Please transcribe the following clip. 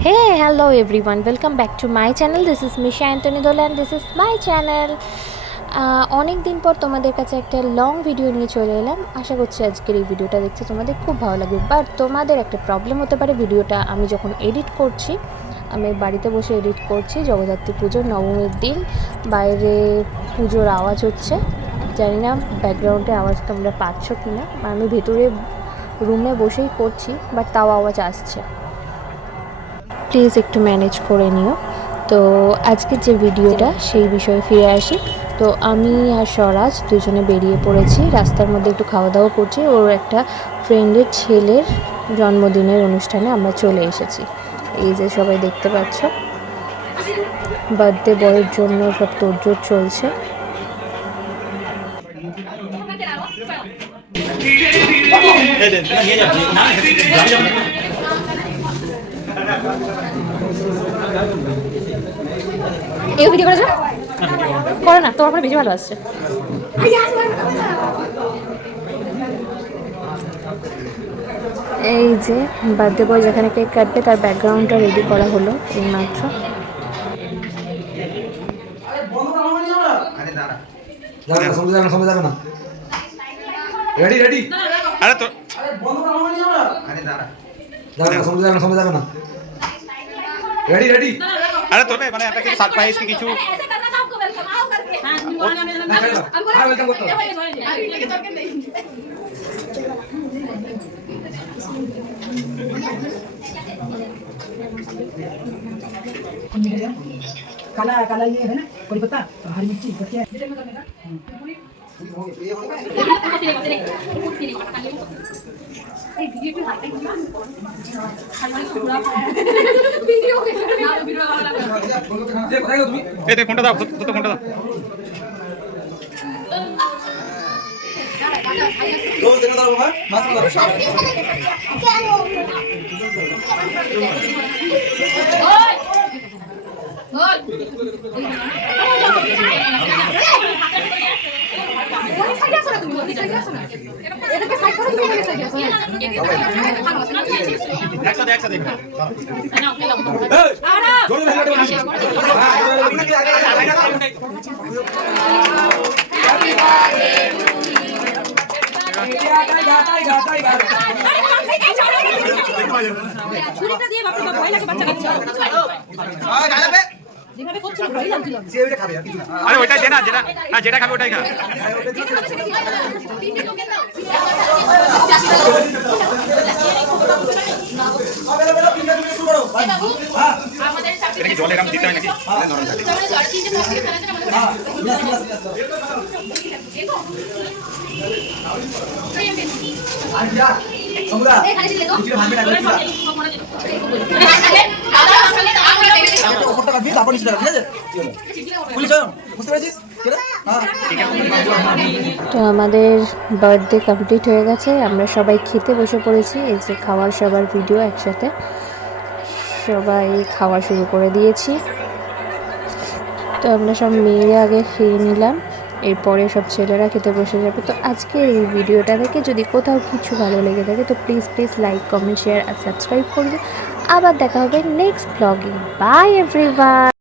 Hey, hello everyone. Welcome back to my channel. This is Misha Anthony Dola and this is my channel. অনেক দিন পর তোমাদের কাছে একটা লং ভিডিও নিয়ে চলে এলাম। আশা করছি আজকের এই ভিডিওটা দেখতে তোমাদের খুব ভালো লাগবে। বাট তোমাদের একটা প্রবলেম হতে পারে, ভিডিওটা আমি যখন এডিট করছি, আমি বাড়িতে বসে এডিট করছি জগদ্ধাত্রী পুজোর নবমীর দিন, বাইরে পুজোর আওয়াজ হচ্ছে। জানি না ব্যাকগ্রাউন্ডে আওয়াজ তোমরা পাচ্ছ কি না, আমি ভেতরে রুমে বসেই করছি, বাট তাও আওয়াজ আসছে, প্লিজ একটু ম্যানেজ করে নিও। তো আজকের যে ভিডিওটা সেই বিষয়ে ফিরে আসি। তো আমি আর স্বরাজ দুজনে বেরিয়ে পড়েছি, রাস্তার মধ্যে একটু খাওয়া দাওয়া করছি। ওর একটা ফ্রেন্ডের ছেলের জন্মদিনের অনুষ্ঠানে আমরা চলে এসেছি। এই যে সবাই দেখতে পাচ্ছ, বার্থডে বয়ের জন্য সব তোড়জোড় চলছে। এই ভিডিও করেছো? করো না, তোমার পরে বেশি ভালো আসছে। এই যে বার্থডে বয় যেখানে কেক কাটবে তার ব্যাকগ্রাউন্ডটা রেডি করা হলো এই মাত্র। রেডি রেডি আরে তো আরে বন্ধ করা হয়নি আমরা আরে দাঁড়া সময় যাবে না রেডি রেডি আরে তোরে মানে একটা কিছু সারপ্রাইজ কি কিছু ওয়েলকাম করতে काला काला ये है ना कड़ी पत्ता हरी मिर्ची क्या এই দে ফোনটা দাও, তো ফোনটা দাও। रोज देखा था बाबा मास्क लगा একসাথে একসাথে जोर से लगा ছুরিটা দিয়ে বাপরে বাপ ভয় লাগে, বাচ্চা কাচ্চা যেভাবে করছিল ভয় লাগছিল। আরে ওইটাই দে না, যেটা খাবে ওটাই খা। এটা কি জলে এরকম দিতে হয় নাকি? নরম থাকে। সমুদ্র কিছু ভাঙবে না ওপরটা কাটবি তারপর নিচে ঠিক আছে পুলিশ বুঝতে পেরেছিস তো আমাদের বার্থডে কমপ্লিট হয়ে গেছে, আমরা সবাই খেতে বসে পড়েছি। এই যে খাওয়ার সবার ভিডিও একসাথে সবাই খাওয়া শুরু করে দিয়েছি। তো আমরা সব মেয়েরা আগে খেয়ে নিলাম, এরপরে সব ছেলেরা খেতে বসে যাবে। তো আজকের এই ভিডিওটা থেকে যদি কোথাও কিছু ভালো লেগে থাকে তো please like comment share R subscribe করবে। আবার দেখা হবে নেক্সট ব্লগে। By everyone.